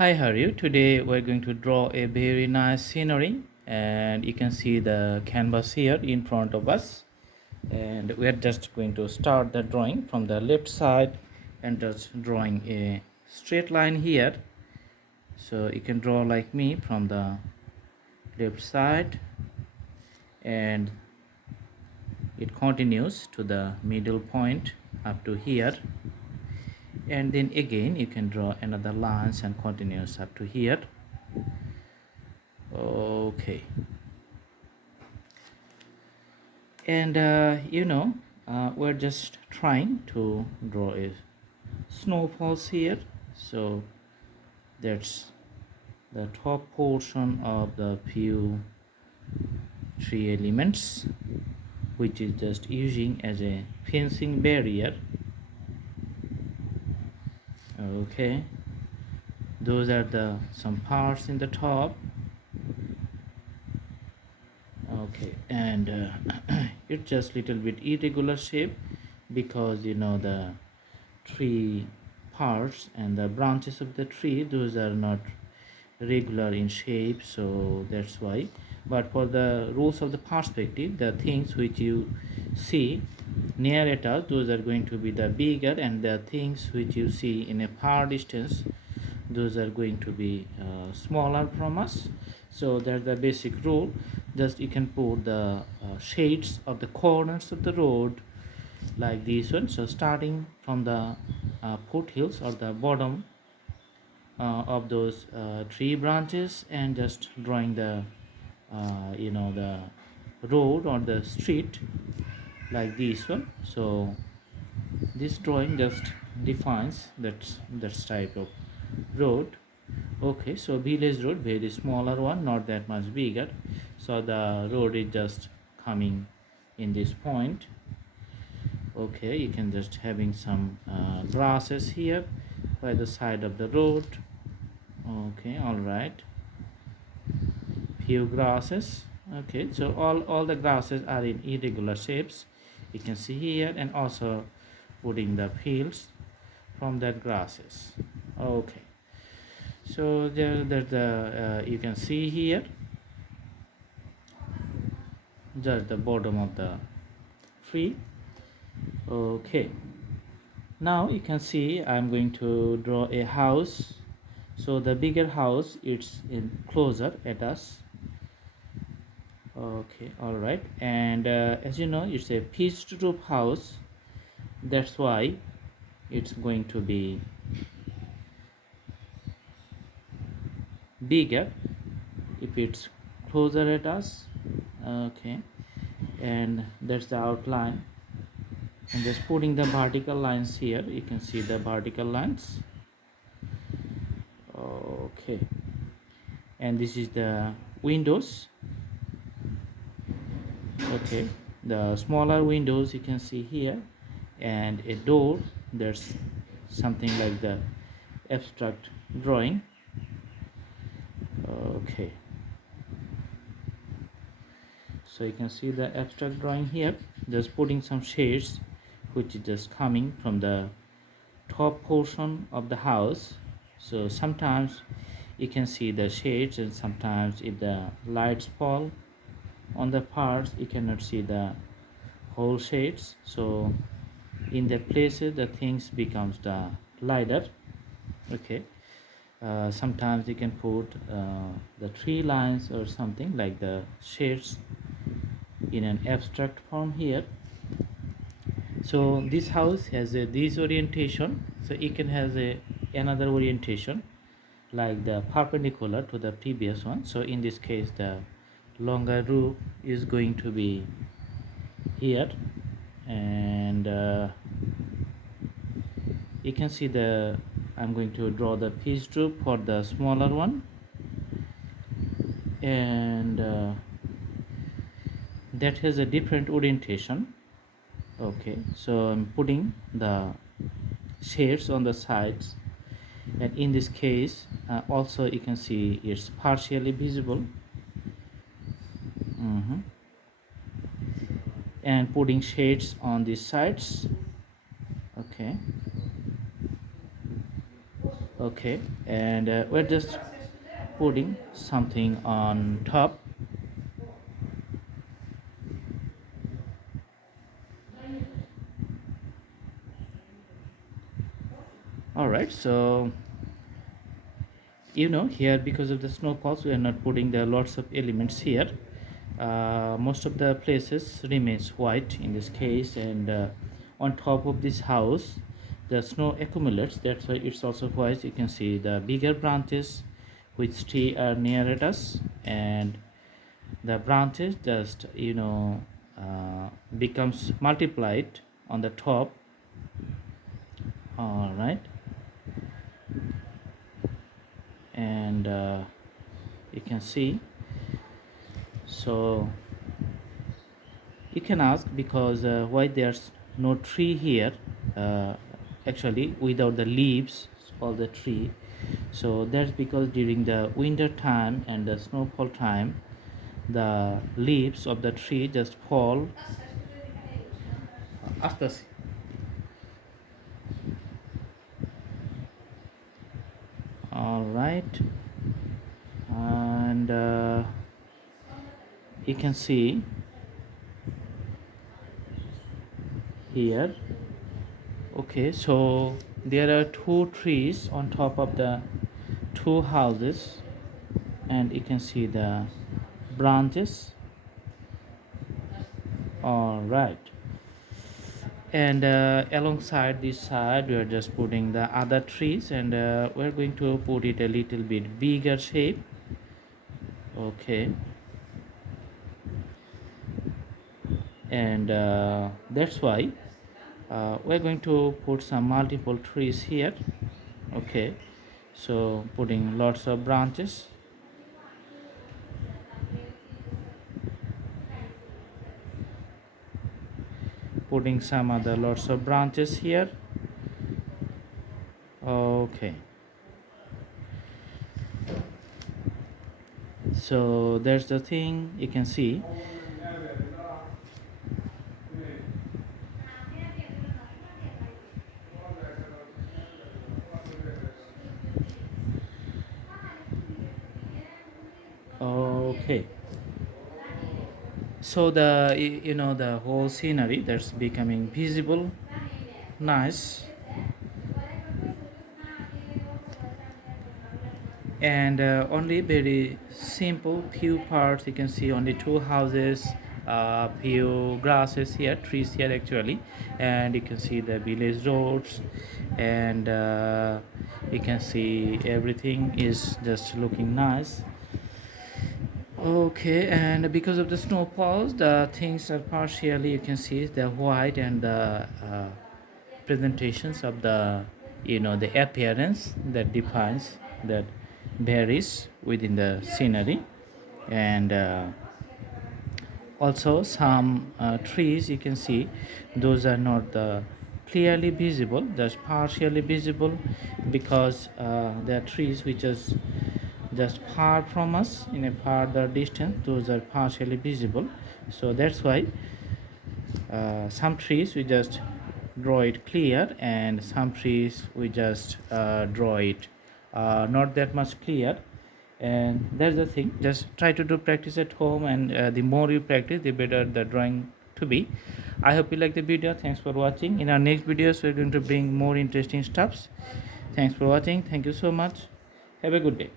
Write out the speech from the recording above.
Hi, how are you? Today we're going to draw a very nice scenery, and you can see the canvas here in front of us. And we're just going to start the drawing from the left side and just drawing a straight line here. So you can draw like me from the left side, and it continues to the middle point up to here, and then again you can draw another lines and continues up to here. Okay. And we're just trying to draw a snowfalls here. So that's the top portion of the few tree elements, which is just using as a fencing barrier. Okay, those are the some parts in the top. Okay, and it's just little bit irregular shape because the tree parts and the branches of the tree, those are not regular in shape, so that's why. But for the rules of the perspective, the things which you see near at us, those are going to be the bigger, and the things which you see in a far distance, those are going to be smaller from us. So that's the basic rule. Just you can put the shades of the corners of the road like this one. So starting from the foothills or the bottom of those tree branches, and just drawing the the road or the street like this one. So this drawing just defines that type of road. Okay, so village road, very smaller one, not that much bigger. So the road is just coming in this point. Okay, you can just having some grasses here by the side of the road. Okay, all right, few grasses. Okay, so all the grasses are in irregular shapes, you can see here, and also putting the fields from that grasses. Okay, so there's the you can see here just the bottom of the tree. Okay, now you can see I'm going to draw a house. So the bigger house, it's in closer at us. Okay, all right, and as you know, it's a pitched roof house. That's why it's going to be bigger if it's closer at us. Okay, and that's the outline. And just putting the vertical lines here, you can see the vertical lines. Okay, and this is the windows. Okay, the smaller windows you can see here, and a door. There's something like the abstract drawing. Okay, so you can see the abstract drawing here, just putting some shades which is just coming from the top portion of the house. So sometimes you can see the shades, and sometimes if the lights fall on the parts, you cannot see the whole shades. So in the places the things becomes the lighter. Okay, sometimes you can put the tree lines or something like the shades in an abstract form here. So this house has a this orientation, so it can has a another orientation like the perpendicular to the previous one. So in this case the longer roof is going to be here, and you can see the I'm going to draw the pitched roof for the smaller one, and that has a different orientation. Okay, so I'm putting the shades on the sides, and in this case also you can see it's partially visible. And putting shades on these sides. Okay, Okay, and we're just putting something on top. All right, so here, because of the snowfalls, we are not putting the lots of elements here. Most of the places remains white in this case, and on top of this house the snow accumulates. That's why it's also white. You can see the bigger branches which tree are near at us, and the branches just becomes multiplied on the top. All right, and you can see. So you can ask, because why there's no tree here, uh, actually without the leaves of the tree. So that's because during the winter time and the snowfall time, the leaves of the tree just fall. Astas. All right, and you can see here. Okay, so there are two trees on top of the two houses, and you can see the branches. All right, and alongside this side we are just putting the other trees, and we're going to put it a little bit bigger shape. Okay, and that's why we're going to put some multiple trees here. Okay, so putting lots of branches, putting some other lots of branches here. Okay, so there's the thing you can see. Okay, so the whole scenery that's becoming visible, nice, and only very simple few parts. You can see only two houses, few grasses here, trees here actually, and you can see the village roads, and you can see everything is just looking nice. Okay, and because of the snowfalls, the things are partially, you can see the white, and the presentations of the appearance that defines, that varies within the scenery. And also some trees, you can see those are not clearly visible, just partially visible, because there are trees which is just far from us in a farther distance. Those are partially visible, so that's why some trees we just draw it clear, and some trees we just draw it not that much clear. And that's the thing, just try to do practice at home, and the more you practice, the better the drawing to be. I hope you like the video. Thanks for watching. In our next videos we're going to bring more interesting stuffs. Thanks for watching. Thank you so much. Have a good day.